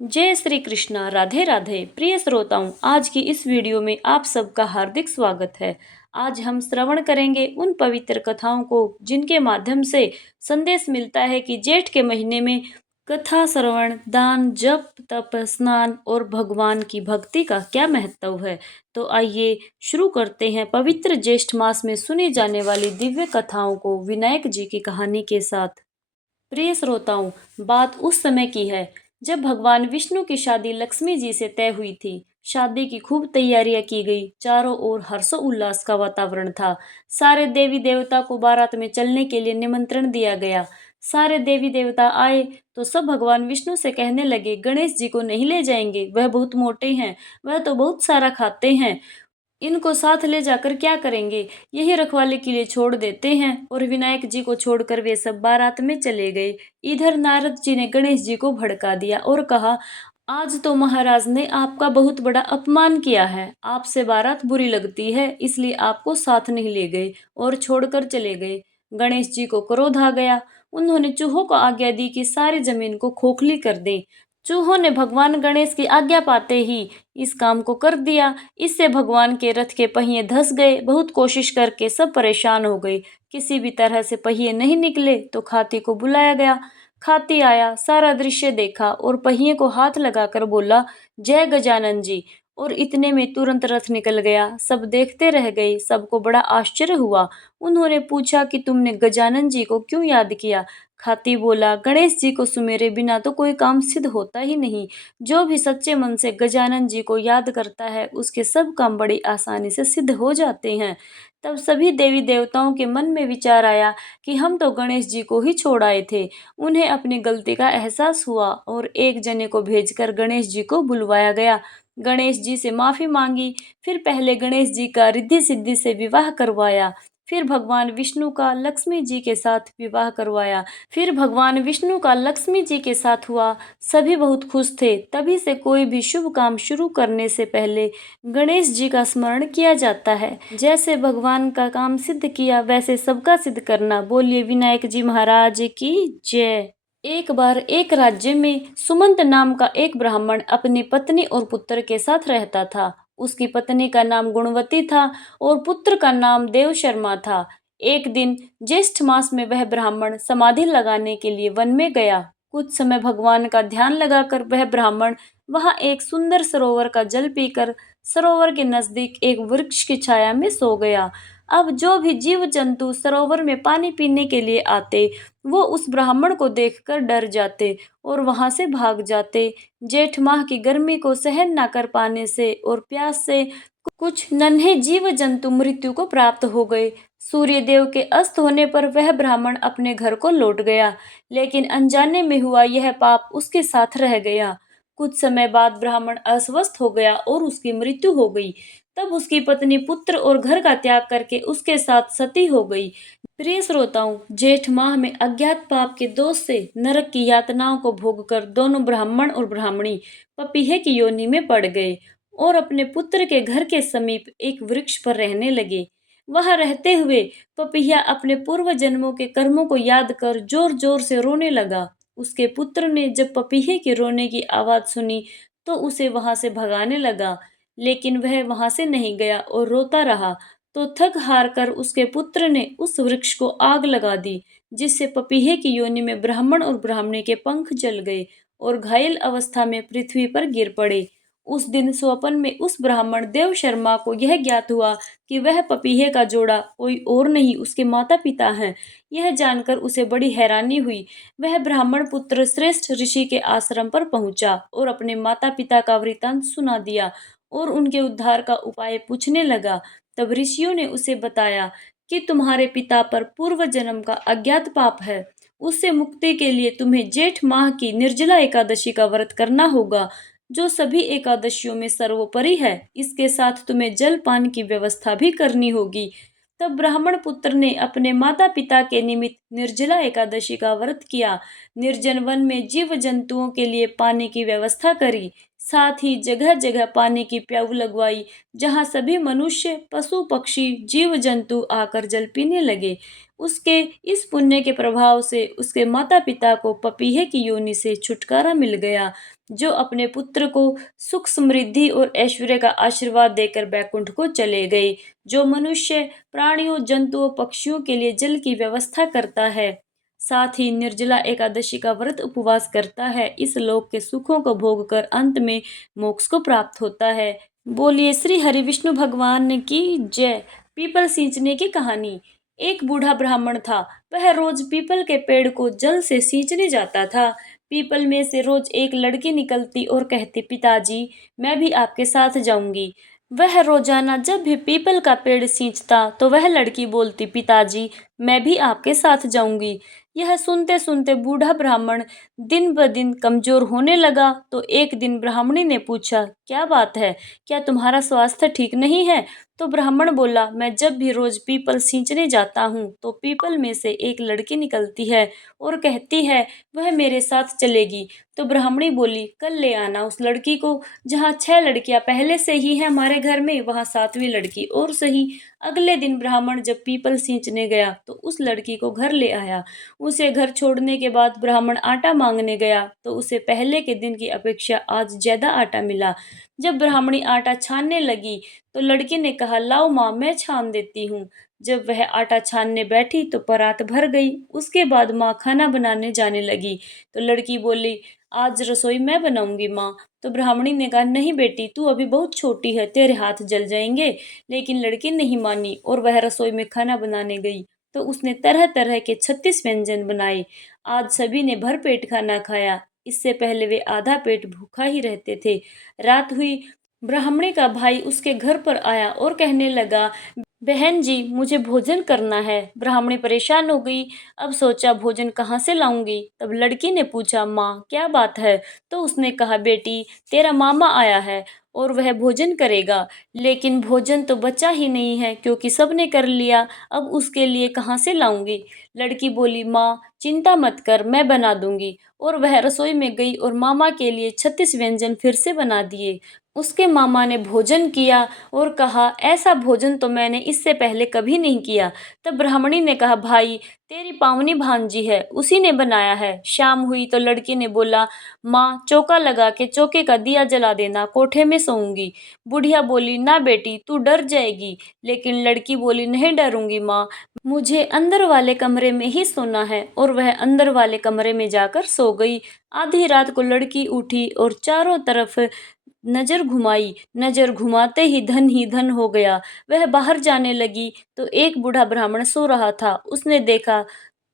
जय श्री कृष्णा। राधे राधे। प्रिय श्रोताओं, आज की इस वीडियो में आप सबका हार्दिक स्वागत है। आज हम श्रवण करेंगे उन पवित्र कथाओं को जिनके माध्यम से संदेश मिलता है कि जेठ के महीने में कथा श्रवण, दान, जप, तप, स्नान और भगवान की भक्ति का क्या महत्व है। तो आइए शुरू करते हैं पवित्र ज्येष्ठ मास में सुनी जाने वाली दिव्य कथाओं को विनायक जी की कहानी के साथ। प्रिय श्रोताओं, बात उस समय की है जब भगवान विष्णु की शादी लक्ष्मी जी से तय हुई थी। शादी की खूब तैयारियां की गई। चारों ओर हर्षोल्लास का वातावरण था। सारे देवी देवता को बारात में चलने के लिए निमंत्रण दिया गया। सारे देवी देवता आए तो सब भगवान विष्णु से कहने लगे, गणेश जी को नहीं ले जाएंगे, वह बहुत मोटे हैं, वह तो बहुत सारा खाते हैं, इनको साथ ले जाकर क्या करेंगे, यही रखवाले के लिए छोड़ देते हैं। और विनायक जी को छोड़कर वे सब बारात में चले गए। इधर नारद जी ने गणेश जी को भड़का दिया और कहा, आज तो महाराज ने आपका बहुत बड़ा अपमान किया है। आपसे बारात बुरी लगती है, इसलिए आपको साथ नहीं ले गए और छोड़कर चले गए। गणेश जी को क्रोध आ गया। उन्होंने चूहों को आज्ञा दी कि सारी जमीन को खोखली कर दें। चूहों ने भगवान गणेश की आज्ञा पाते ही इस काम को कर दिया। इससे भगवान के रथ के पहिए धंस गए। बहुत कोशिश करके सब परेशान हो गए। किसी भी तरह से पहिए नहीं निकले तो खाती को बुलाया गया। खाती आया, सारा दृश्य देखा और पहिए को हाथ लगाकर बोला, जय गजानन जी। और इतने में तुरंत रथ निकल गया। सब देखते रह गए। सबको बड़ा आश्चर्य हुआ। उन्होंने पूछा कि तुमने गजानन जी को क्यों याद किया। खाती बोला, गणेश जी को सुमेरे बिना तो कोई काम सिद्ध होता ही नहीं। जो भी सच्चे मन से गजानन जी को याद करता है, उसके सब काम बड़ी आसानी से सिद्ध हो जाते हैं। तब सभी देवी देवताओं के मन में विचार आया कि हम तो गणेश जी को ही छोड़ आए थे। उन्हें अपनी गलती का एहसास हुआ और एक जने को भेजकर गणेश जी को बुलवाया गया। गणेश जी से माफी मांगी। फिर पहले गणेश जी का रिद्धि सिद्धि से विवाह करवाया। फिर भगवान विष्णु का लक्ष्मी जी के साथ विवाह करवाया। फिर भगवान विष्णु का लक्ष्मी जी के साथ हुआ। सभी बहुत खुश थे। तभी से कोई भी शुभ काम शुरू करने से पहले गणेश जी का स्मरण किया जाता है। जैसे भगवान का काम सिद्ध किया, वैसे सबका सिद्ध करना। बोलिए विनायक जी महाराज की जय। एक बार एक राज्य में सुमंत नाम का एक ब्राह्मण अपनी पत्नी और पुत्र के साथ रहता था। उसकी पत्नी का नाम गुणवती था और पुत्र का नाम देव शर्मा था। एक दिन ज्येष्ठ मास में वह ब्राह्मण समाधि लगाने के लिए वन में गया। कुछ समय भगवान का ध्यान लगाकर वह ब्राह्मण वहां एक सुंदर सरोवर का जल पीकर सरोवर के नजदीक एक वृक्ष की छाया में सो गया। अब जो भी जीव जंतु सरोवर में पानी पीने के लिए आते, वो उस ब्राह्मण को देखकर डर जाते और वहां से भाग जाते। जेठ माह की गर्मी को सहन न कर पाने से और प्यास से कुछ नन्हे जीव जंतु मृत्यु को प्राप्त हो गए। सूर्य देव के अस्त होने पर वह ब्राह्मण अपने घर को लौट गया, लेकिन अनजाने में हुआ यह पाप उसके साथ रह गया। कुछ समय बाद ब्राह्मण अस्वस्थ हो गया और उसकी मृत्यु हो गई। तब उसकी पत्नी पुत्र और घर का त्याग करके उसके साथ सती हो गई। प्रिय श्रोताओं, जेठ माह में अज्ञात पाप के दोष से नरक की यातनाओं को भोगकर दोनों ब्राह्मण और ब्राह्मणी पपीहे की योनि में पड़ गए और अपने पुत्र के घर के समीप एक वृक्ष पर रहने लगे। वहां रहते हुए पपीहा अपने पूर्व जन्मों के कर्मों को याद कर जोर जोर से रोने लगा। उसके पुत्र ने जब पपीहे के रोने की आवाज सुनी तो उसे वहां से भगाने लगा, लेकिन वह वहां से नहीं गया और रोता रहा। तो थक हार कर उसके पुत्र ने उस वृक्ष को आग लगा दी, जिससे पपीहे की योनि में ब्राह्मण और ब्राह्मणी के पंख जल गए और घायल अवस्था में पृथ्वी पर गिर पड़े। उस दिन स्वप्न में उस ब्राह्मण देव शर्मा को यह ज्ञात हुआ कि वह पपीहे का जोड़ा कोई और नहीं, उसके माता पिता हैं। यह जानकर उसे बड़ी हैरानी हुई। वह ब्राह्मण पुत्र श्रेष्ठ ऋषि के आश्रम पर पहुंचा और अपने माता पिता का वृतांत सुना दिया और उनके उद्धार का उपाय पूछने लगा। तब ऋषियों ने उसे बताया कि तुम्हारे पिता पर पूर्व जन्म का अज्ञात पाप है। उससे मुक्ति के लिए तुम्हें जेठ माह की निर्जला एकादशी का व्रत करना होगा, जो सभी एकादशियों में सर्वोपरि है। इसके साथ तुम्हें जल पान की व्यवस्था भी करनी होगी। तब ब्राह्मण पुत्र ने अपने माता पिता के निमित्त निर्जला एकादशी का व्रत किया। निर्जन वन में जीव जंतुओं के लिए पानी की व्यवस्था करी। साथ ही जगह जगह पानी की प्याऊ लगवाई, जहाँ सभी मनुष्य, पशु पक्षी, जीव जंतु आकर जल पीने लगे। उसके इस पुण्य के प्रभाव से उसके माता पिता को पपीहे की योनि से छुटकारा मिल गया, जो अपने पुत्र को सुख समृद्धि और ऐश्वर्य का आशीर्वाद देकर बैकुंठ को चले गए। जो मनुष्य प्राणियों, जंतुओं, पक्षियों के लिए जल की व्यवस्था करता है, साथ ही निर्जला एकादशी का व्रत उपवास करता है, इस लोक के सुखों को भोग कर अंत में मोक्ष को प्राप्त होता है। बोलिए श्री हरि विष्णु भगवान की जय। पीपल सींचने की कहानी। एक बूढ़ा ब्राह्मण था। वह रोज पीपल के पेड़ को जल से सींचने जाता था। पीपल में से रोज एक लड़की निकलती और कहती, पिताजी, मैं भी आपके साथ जाऊंगी। वह रोजाना जब भी पीपल का पेड़ सींचता तो वह लड़की बोलती, पिताजी, मैं भी आपके साथ जाऊंगी। यह सुनते सुनते बूढ़ा ब्राह्मण दिन ब दिन कमजोर होने लगा। तो एक दिन ब्राह्मणी ने पूछा, क्या बात है, क्या तुम्हारा स्वास्थ्य ठीक नहीं है? तो ब्राह्मण बोला, मैं जब भी रोज पीपल सींचने जाता हूँ तो पीपल में से एक लड़की निकलती है और कहती है वह मेरे साथ चलेगी। तो ब्राह्मणी बोली, कल ले आना उस लड़की को। जहाँ 6 लड़कियां पहले से ही हैं हमारे घर में, वहाँ 7वीं लड़की और सही। अगले दिन ब्राह्मण जब पीपल सींचने गया तो उस लड़की को घर ले आया। उसे घर छोड़ने के बाद ब्राह्मण आटा मांगने गया तो उसे पहले के दिन की अपेक्षा आज ज्यादा आटा मिला। जब ब्राह्मणी आटा छानने लगी तो लड़की ने कहा, लाओ माँ, मैं छान देती हूँ। जब वह आटा छानने बैठी तो परात भर गई। उसके बाद माँ खाना बनाने जाने लगी तो लड़की बोली, आज रसोई मैं बनाऊंगी माँ। तो ब्राह्मणी ने कहा, नहीं बेटी, तू अभी बहुत छोटी है, तेरे हाथ जल जाएंगे। लेकिन लड़की नहीं मानी और वह रसोई में खाना बनाने गई। तो उसने तरह तरह के 36 व्यंजन बनाए। आज सभी ने भरपेट खाना खाया। इससे पहले वे आधा पेट भूखा ही रहते थे। रात हुई। ब्राह्मणी का भाई उसके घर पर आया और कहने लगा, बहन जी, मुझे भोजन करना है। ब्राह्मणी परेशान हो गई। अब सोचा, भोजन कहाँ से लाऊंगी? तब लड़की ने पूछा, माँ, क्या बात है? तो उसने कहा, बेटी, तेरा मामा आया है और वह भोजन करेगा। लेकिन भोजन तो बचा ही नहीं है क्योंकि सबने कर लिया। अब उसके लिए कहाँ से लाऊंगी? लड़की बोली, माँ, चिंता मत कर, मैं बना दूंगी। और वह रसोई में गई और मामा के लिए 36 व्यंजन फिर से बना दिए। उसके मामा ने भोजन किया और कहा, ऐसा भोजन तो मैंने इससे पहले कभी नहीं किया। तब ब्राह्मणी ने कहा, भाई, तेरी पावनी भांजी है, उसी ने बनाया है। शाम हुई तो लड़की ने बोला, माँ, चौका लगा के चौके का दिया जला देना, कोठे में सोऊंगी। बुढ़िया बोली, ना बेटी, तू डर जाएगी। लेकिन लड़की बोली, नहीं डरूंगी माँ, मुझे अंदर वाले कमरे में ही सोना है। और वह अंदर वाले कमरे में जाकर सो गई। आधी रात को लड़की उठी और चारों तरफ नजर घुमाई। नजर घुमाते ही धन हो गया। वह बाहर जाने लगी तो एक बूढ़ा ब्राह्मण सो रहा था। उसने देखा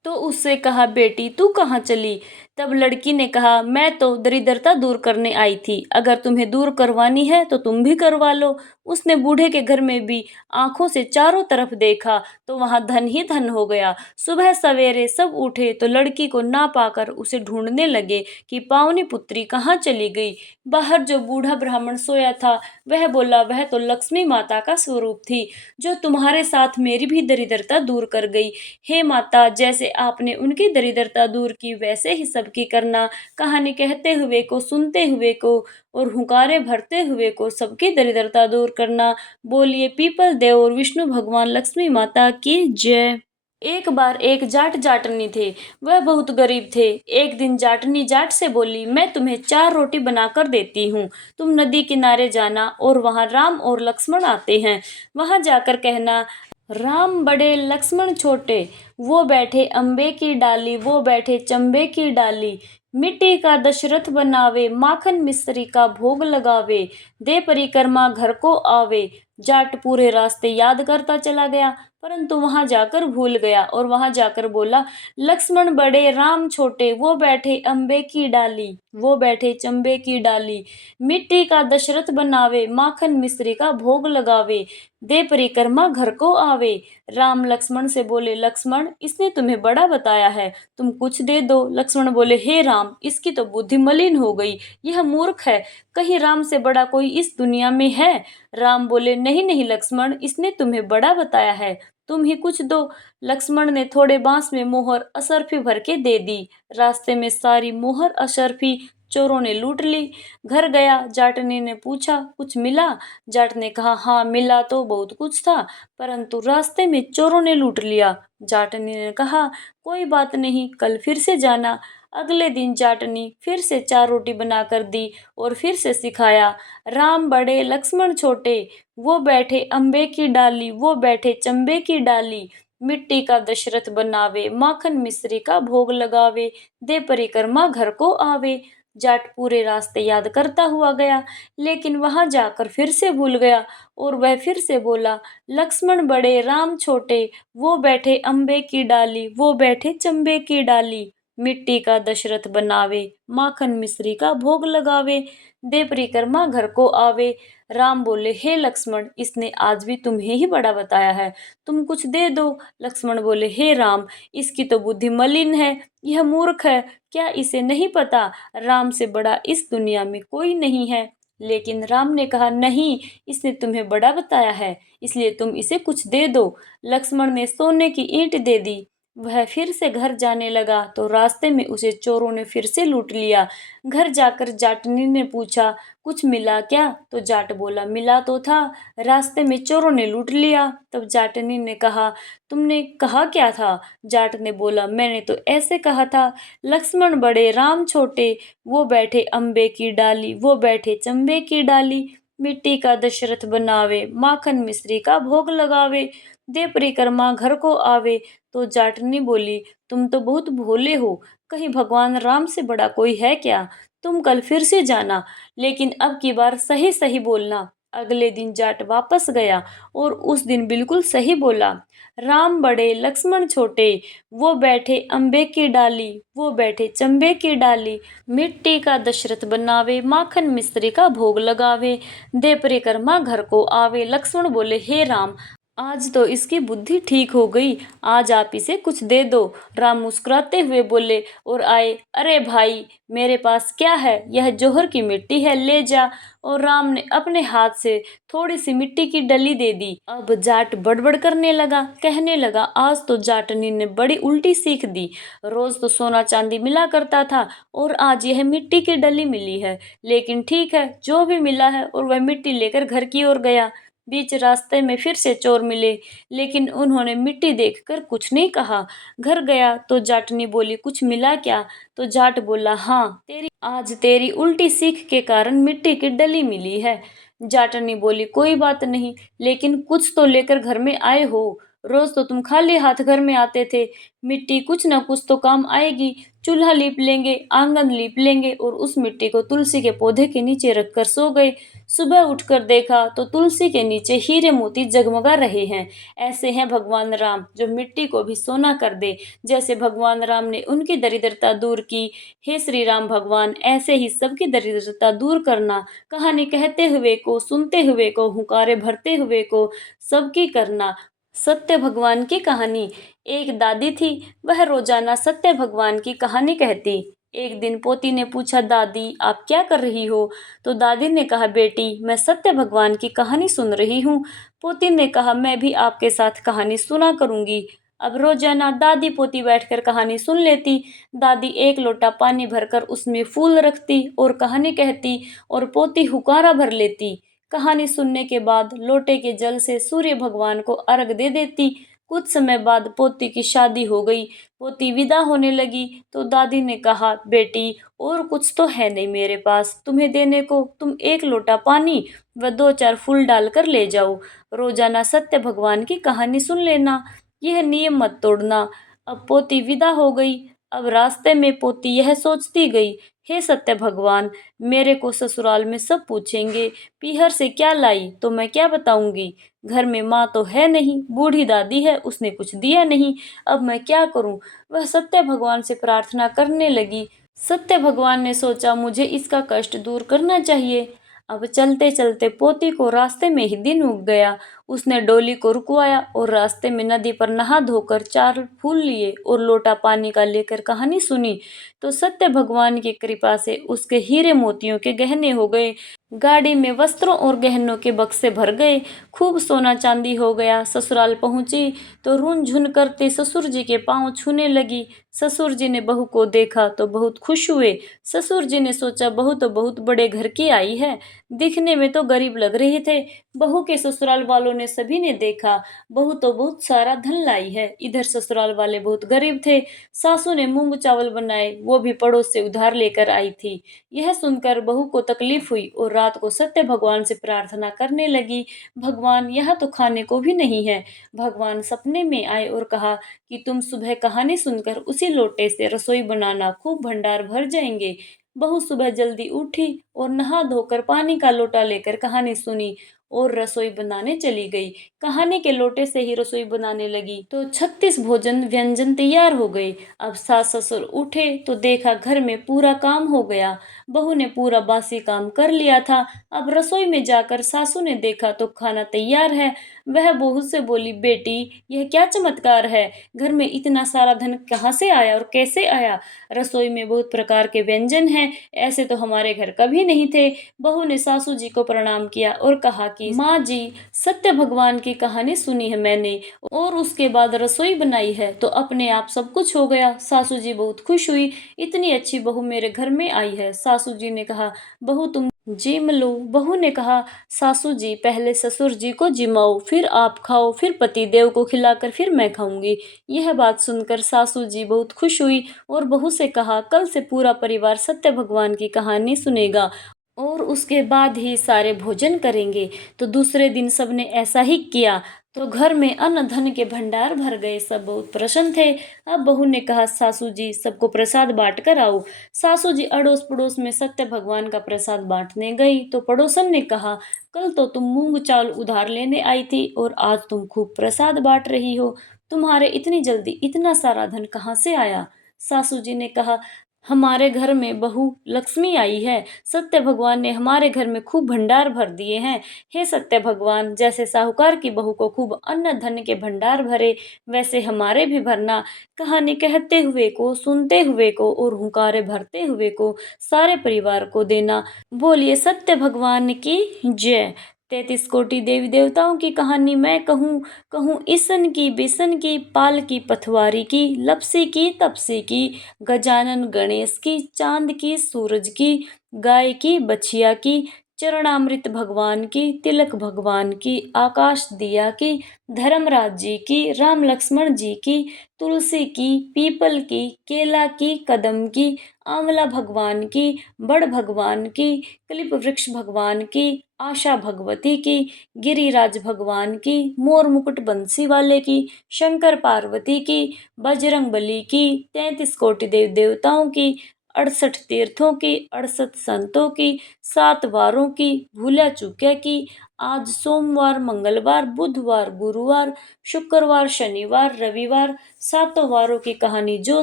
तो उससे कहा, बेटी, तू कहाँ चली? तब लड़की ने कहा, मैं तो दरिद्रता दूर करने आई थी, अगर तुम्हें दूर करवानी है तो तुम भी करवा लो। उसने बूढ़े के घर में भी आंखों से चारों तरफ देखा तो वहां धन ही धन हो गया। सुबह सवेरे सब उठे तो लड़की को ना पाकर उसे ढूंढने लगे कि पावनी पुत्री कहाँ चली गई। बाहर जो बूढ़ा ब्राह्मण सोया था वह बोला, वह तो लक्ष्मी माता का स्वरूप थी, जो तुम्हारे साथ मेरी भी दरिद्रता दूर कर गई। हे माता, जैसे आपने उनकी दरिद्रता दूर की वैसे ही सबकी करना। कहानी कहते हुए को, सुनते हुए को और हुंकारे भरते हुए को सबकी दरिद्रता दूर करना। बोलिए पीपल देव और विष्णु भगवान लक्ष्मी माता की जय। एक बार एक जाट जाटनी थे। वह बहुत गरीब थे। एक दिन जाटनी जाट से बोली, मैं तुम्हें 4 रोटी बनाकर देती हूँ, तुम नदी किनारे जाना और वहां राम और लक्ष्मण आते हैं, वहां जाकर कहना, राम बड़े लक्ष्मण छोटे, वो बैठे अम्बे की डाली, वो बैठे चंबे की डाली, मिट्टी का दशरथ बनावे, माखन मिश्री का भोग लगावे, दे परिक्रमा घर को आवे। जाट पूरे रास्ते याद करता चला गया, परंतु वहां जाकर भूल गया और वहां जाकर बोला, लक्ष्मण बड़े राम छोटे, वो बैठे अम्बे की डाली, वो बैठे चंबे की डाली, मिट्टी का दशरथ बनावे, माखन मिश्री का भोग लगावे, दे परिक्रमा घर को आवे। राम लक्ष्मण से बोले, लक्ष्मण, इसने तुम्हें बड़ा बताया है, तुम कुछ दे दो। लक्ष्मण बोले, हे राम, इसकी तो बुद्धि मलिन हो गई, यह मूर्ख है, कहीं राम से बड़ा कोई इस दुनिया में है? राम बोले, नहीं नहीं लक्ष्मण, इसने तुम्हें बड़ा बताया है, तुम ही कुछ दो। लक्ष्मण ने थोड़े बांस में मोहर अशर्फी भर के दे दी। रास्ते में सारी मोहर अशर्फी चोरों ने लूट ली। घर गया, जाटनी ने पूछा, कुछ मिला? जाट ने कहा, हाँ मिला तो बहुत कुछ था, परंतु रास्ते में चोरों ने लूट लिया। जाटनी ने कहा, कोई बात नहीं, कल फिर से जाना। अगले दिन जाटनी फिर से 4 रोटी बनाकर दी और फिर से सिखाया, राम बड़े लक्ष्मण छोटे, वो बैठे अम्बे की डाली, वो बैठे चंबे की डाली, मिट्टी का दशरथ बनावे, माखन मिश्री का भोग लगावे, दे परिक्रमा घर को आवे। जाट पूरे रास्ते याद करता हुआ गया, लेकिन वहां जाकर फिर से भूल गया और वह फिर से बोला, लक्ष्मण बड़े राम छोटे, वो बैठे अम्बे की डाली, वो बैठे चंबे की डाली, मिट्टी का दशरथ बनावे, माखन मिश्री का भोग लगावे, दे परिक्रमा घर को आवे। राम बोले, हे लक्ष्मण, इसने आज भी तुम्हें ही बड़ा बताया है, तुम कुछ दे दो। लक्ष्मण बोले, हे राम, इसकी तो बुद्धि मलिन है, यह मूर्ख है, क्या इसे नहीं पता राम से बड़ा इस दुनिया में कोई नहीं है। लेकिन राम ने कहा, नहीं, इसने तुम्हें बड़ा बताया है, इसलिए तुम इसे कुछ दे दो। लक्ष्मण ने सोने की ईंट दे दी। वह फिर से घर जाने लगा तो रास्ते में उसे चोरों ने फिर से लूट लिया। घर जाकर जाटनी ने पूछा, कुछ मिला क्या? तो जाट बोला, मिला तो था, रास्ते में चोरों ने लूट लिया। तब जाटनी ने कहा, तुमने कहा क्या था? जाट ने बोला, मैंने तो ऐसे कहा था, लक्ष्मण बड़े राम छोटे, वो बैठे अम्बे की डाली, वो बैठे चंबे की डाली, मिट्टी का दशरथ बनावे, माखन मिश्री का भोग लगावे, दे परिक्रमा घर को आवे। तो जाटनी बोली, तुम तो बहुत भोले हो, कहीं भगवान राम से बड़ा कोई है क्या? तुम कल फिर से जाना, लेकिन अब की बार सही सही बोलना। अगले दिन जाट वापस गया और उस दिन बिल्कुल सही बोला, राम बड़े लक्ष्मण छोटे, वो बैठे अम्बे की डाली, वो बैठे चंबे की डाली, मिट्टी का दशरथ बनावे, माखन मिश्री का भोग लगावे, दे परिक्रमा घर को आवे। लक्ष्मण बोले, हे राम, आज तो इसकी बुद्धि ठीक हो गई, आज आप इसे कुछ दे दो। राम मुस्कुराते हुए बोले और आए, अरे भाई, मेरे पास क्या है, यह जौहर की मिट्टी है, ले जा। और राम ने अपने हाथ से थोड़ी सी मिट्टी की डली दे दी। अब जाट बड़बड़ करने लगा, कहने लगा, आज तो जाटनी ने बड़ी उल्टी सीख दी, रोज तो सोना चांदी मिला करता था और आज यह मिट्टी की डली मिली है। लेकिन ठीक है, जो भी मिला है। और वह मिट्टी लेकर घर की ओर गया। बीच रास्ते में फिर से चोर मिले, लेकिन उन्होंने मिट्टी देखकर कुछ नहीं कहा। घर गया तो जाटनी बोली, कुछ मिला क्या? तो जाट बोला, हाँ, आज तेरी उल्टी सीख के कारण मिट्टी की डली मिली है। जाटनी बोली, कोई बात नहीं, लेकिन कुछ तो लेकर घर में आए हो, रोज तो तुम खाली हाथ घर में आते थे, मिट्टी कुछ न कुछ तो काम आएगी। चूल्हा लीप लेंगे, आंगन लीप लेंगे। और उस मिट्टी को तुलसी के पौधे के नीचे रखकर सो गए। सुबह उठकर देखा तो तुलसी के नीचे हीरे मोती जगमगा रहे हैं। ऐसे हैं भगवान राम, जो मिट्टी को भी सोना कर दे। जैसे भगवान राम ने उनकी दरिद्रता दूर की, हे श्री राम भगवान, ऐसे ही सबकी दरिद्रता दूर करना। कहानी कहते हुए को, सुनते हुए को, हुंकारे भरते हुए को सबकी करना। सत्य भगवान की कहानी। एक दादी थी, वह रोजाना सत्य भगवान की कहानी कहती। एक दिन पोती ने पूछा, दादी आप क्या कर रही हो? तो दादी ने कहा, बेटी मैं सत्य भगवान की कहानी सुन रही हूँ। पोती ने कहा, मैं भी आपके साथ कहानी सुना करूंगी। अब रोजाना दादी पोती बैठकर कहानी सुन लेती। दादी एक लोटा पानी भरकर उसमें फूल रखती और कहानी कहती और पोती हुकारा भर लेती। कहानी सुनने के बाद लोटे के जल से सूर्य भगवान को अर्घ दे देती। कुछ समय बाद पोती की शादी हो गई। पोती विदा होने लगी तो दादी ने कहा, बेटी और कुछ तो है नहीं मेरे पास तुम्हें देने को, तुम एक लोटा पानी व 2-4 फूल डालकर ले जाओ। रोजाना सत्य भगवान की कहानी सुन लेना, यह नियम मत तोड़ना। अब पोती विदा हो गई। अब रास्ते में पोती यह सोचती गई, हे सत्य भगवान, मेरे को ससुराल में सब पूछेंगे, पीहर से क्या लाई तो मैं क्या बताऊंगी? घर में माँ तो है नहीं, बूढ़ी दादी है, उसने कुछ दिया नहीं, अब मैं क्या करूं? वह सत्य भगवान से प्रार्थना करने लगी। सत्य भगवान ने सोचा, मुझे इसका कष्ट दूर करना चाहिए। अब चलते चलते पोती को रास्ते में ही दिन उग गया। उसने डोली को रुकवाया और रास्ते में नदी पर नहा धोकर 4 फूल लिए और लोटा पानी का लेकर कहानी सुनी। तो सत्य भगवान की कृपा से उसके हीरे मोतियों के गहने हो गए। गाड़ी में वस्त्रों और गहनों के बक्से भर गए। खूब सोना चांदी हो गया। ससुराल पहुंची तो रून झुन करते ससुर जी के पांव छूने लगी। ससुर जी ने बहू को देखा तो बहुत खुश हुए। ससुर जी ने सोचा बहू तो बहुत बड़े घर की आई है, दिखने में तो गरीब लग रहे थे। बहू के ससुराल वालों ने सभी ने देखा, बहू तो बहुत सारा धन लाई है। इधर ससुराल वाले बहुत गरीब थे। सासू ने मूंग चावल बनाए, वो भी पड़ोस से उधार लेकर आई थी। यह सुनकर बहू को तकलीफ हुई और रात को सत्य भगवान से प्रार्थना करने लगी, भगवान यहाँ तो खाने को भी नहीं है। भगवान सपने में आए और कहा कि तुम सुबह कहानी सुनकर उसी लोटे से रसोई बनाना, खूब भंडार भर जाएंगे। बहू सुबह जल्दी उठी और नहा धोकर पानी का लोटा लेकर कहानी सुनी और रसोई बनाने चली गई। कहानी के लोटे से ही रसोई बनाने लगी तो 36 भोजन व्यंजन तैयार हो गए। अब सास ससुर उठे तो देखा घर में पूरा काम हो गया। बहू ने पूरा बासी काम कर लिया था। अब रसोई में जाकर सासू ने देखा तो खाना तैयार है। वह बहू से बोली, बेटी यह क्या चमत्कार है, घर में इतना सारा धन कहाँ से आया और कैसे आया? रसोई में बहुत प्रकार के व्यंजन हैं, ऐसे तो हमारे घर कभी नहीं थे। बहू ने सासू जी को प्रणाम किया और कहा कि माँ जी, सत्य भगवान की कहानी सुनी है मैंने और उसके बाद रसोई बनाई है तो अपने आप सब कुछ हो गया। सासू जी बहुत खुश हुई, इतनी अच्छी बहू मेरे घर में आई है। सासू जी ने कहा, बहू तुम जिम लो। बहू ने कहा, सासू जी पहले ससुर जी को जिमाओ, फिर आप खाओ, फिर पति देव को खिलाकर फिर मैं खाऊंगी। यह बात सुनकर सासू जी बहुत खुश हुई और बहू से कहा, कल से पूरा परिवार सत्य भगवान की कहानी सुनेगा और उसके बाद ही सारे भोजन करेंगे। तो दूसरे दिन सबने ऐसा ही किया तो घर में अन्न धन के भंडार भर गए, सब बहुत प्रसन्न थे। अब बहू ने कहा, सासू जी सबको प्रसाद बांट कर आओ। सासू जी अड़ोस पड़ोस में सत्य भगवान का प्रसाद बांटने गई तो पड़ोसन ने कहा, कल तो तुम मूंग चावल उधार लेने आई थी और आज तुम खूब प्रसाद बांट रही हो, तुम्हारे इतनी जल्दी इतना सारा धन कहाँ से आया? सासू जी ने कहा, हमारे घर में बहू लक्ष्मी आई है, सत्य भगवान ने हमारे घर में खूब भंडार भर दिए हैं। हे सत्य भगवान, जैसे साहूकार की बहू को खूब अन्न धन के भंडार भरे, वैसे हमारे भी भरना। कहानी कहते हुए को, सुनते हुए को और हुंकारे भरते हुए को सारे परिवार को देना। बोलिए सत्य भगवान की जय। 33 कोटि देवी देवताओं की कहानी मैं कहूँ, कहूँ ईसन की, बिसन की, पाल की, पथवारी की, लपसी की, तपसी की, गजानन गणेश की, चांद की, सूरज की, गाय की, बछिया की, चरणामृत भगवान की, तिलक भगवान की, आकाश दिया की, धर्मराज जी की, राम लक्ष्मण जी की, तुलसी की, पीपल की, केला की, कदम की, आंवला भगवान की, बड़ भगवान की, कलिप वृक्ष भगवान की, आशा भगवती की, गिरिराज भगवान की, मोर मुकुट बंसी वाले की, शंकर पार्वती की, बजरंग बली की, 33 कोटि देव देवताओं की, 68 तीर्थों की, 68 संतों की, 7 वारों की, भूला चूक्या की, आज सोमवार, मंगलवार, बुधवार, गुरुवार, शुक्रवार, शनिवार, रविवार, 7 वारों की कहानी जो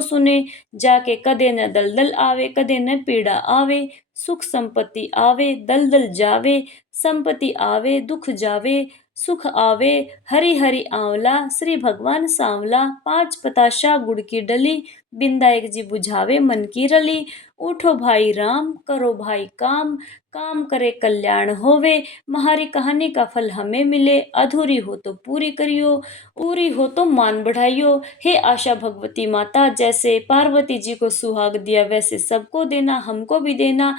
सुने, जाके कदे न दलदल आवे, कदे न पीड़ा आवे, सुख संपत्ति आवे, दलदल जावे, संपत्ति आवे, दुख जावे, सुख आवे। हरी हरी आंवला, श्री भगवान सांवला, 5 पताशा गुड़ की डली, बिंदायक जी बुझावे मन की रली। उठो भाई राम, करो भाई काम, काम करे कल्याण होवे, महारी कहानी का फल हमें मिले, अधूरी हो तो पूरी करियो, पूरी हो तो मान बढ़ाइयो। हे आशा भगवती माता, जैसे पार्वती जी को सुहाग दिया वैसे सबको देना, हमको भी देना।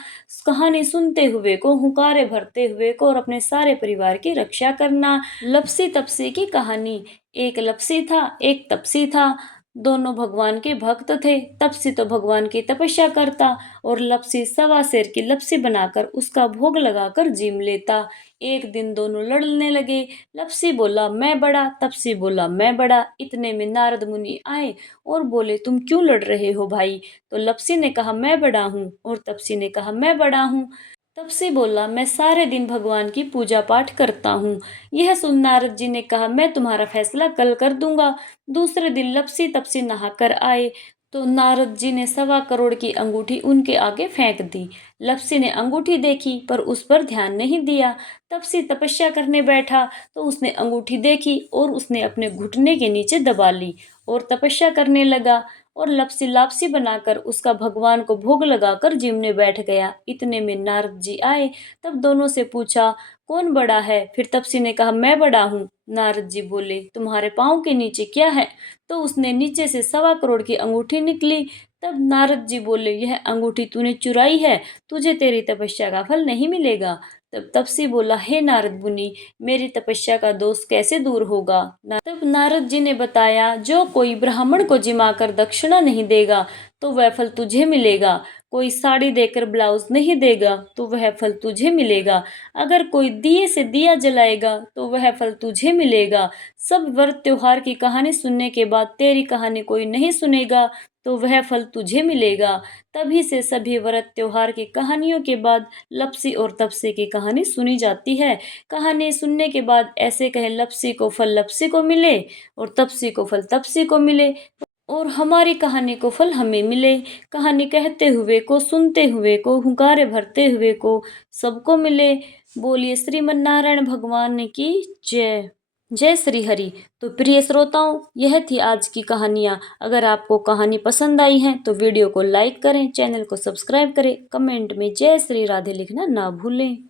कहानी सुनते हुए को, हुंकारे भरते हुए को और अपने सारे परिवार की रक्षा करना। लपसी तपसी की कहानी। एक लपसी था, एक तपसी था, दोनों भगवान के भक्त थे। तपसी तो भगवान की तपस्या करता और लपसी सवा सेर की लपसी बनाकर उसका भोग लगाकर जीम लेता। एक दिन दोनों लड़ने लगे। लपसी बोला मैं बड़ा, तपसी बोला मैं बड़ा। इतने में नारद मुनि आए और बोले, तुम क्यों लड़ रहे हो भाई? तो लपसी ने कहा मैं बड़ा हूँ और तपसी ने कहा मैं बड़ा हूँ। तपसी बोला, मैं सारे दिन भगवान की पूजा पाठ करता हूँ। यह सुन नारद जी ने कहा, मैं तुम्हारा फैसला कल कर दूंगा। दूसरे दिन लपसी तपसी नहाकर आए तो नारद जी ने 1.25 करोड़ की अंगूठी उनके आगे फेंक दी। लपसी ने अंगूठी देखी पर उस पर ध्यान नहीं दिया। तपसी तपस्या करने बैठा तो उसने अंगूठी देखी और उसने अपने घुटने के नीचे दबा ली और तपस्या करने लगा और लपसी लापसी बनाकर उसका भगवान को भोग लगाकर जिमने बैठ गया। इतने में नारद जी आए। तब दोनों से पूछा, कौन बड़ा है? फिर तपसी ने कहा, मैं बड़ा हूँ। नारद जी बोले, तुम्हारे पाँव के नीचे क्या है? तो उसने नीचे से 1.25 करोड़ की अंगूठी निकली। तब नारद जी बोले, यह अंगूठी तूने चुराई है, तुझे तेरी तपस्या का फल नहीं मिलेगा। तब तपसी बोला, हे नारद मुनि, मेरी तपस्या का दोष कैसे दूर होगा? तब नारद जी ने बताया, जो कोई ब्राह्मण को जिमाकर दक्षिणा नहीं देगा तो वह फल तुझे मिलेगा। कोई साड़ी देकर ब्लाउज नहीं देगा तो वह फल तुझे मिलेगा। अगर कोई दिए से दिया जलाएगा तो वह फल तुझे मिलेगा। सब व्रत त्योहार की कहानी सुनने के बाद तेरी कहानी कोई नहीं सुनेगा तो वह फल तुझे मिलेगा। तभी से सभी व्रत त्योहार की कहानियों के बाद लपसी और तपसी की कहानी सुनी जाती है। कहानी सुनने के बाद ऐसे कहे, लपसी को फल लपसी को मिले और तपसी को फल तपसी को मिले और हमारी कहानी को फल हमें मिले। कहानी कहते हुए को, सुनते हुए को, हुंकारे भरते हुए को सबको मिले। बोलिए श्रीमन नारायण भगवान की जय। जय श्री हरि। तो प्रिय श्रोताओं, यह थी आज की कहानियाँ। अगर आपको कहानी पसंद आई है तो वीडियो को लाइक करें, चैनल को सब्सक्राइब करें, कमेंट में जय श्री राधे लिखना ना भूलें।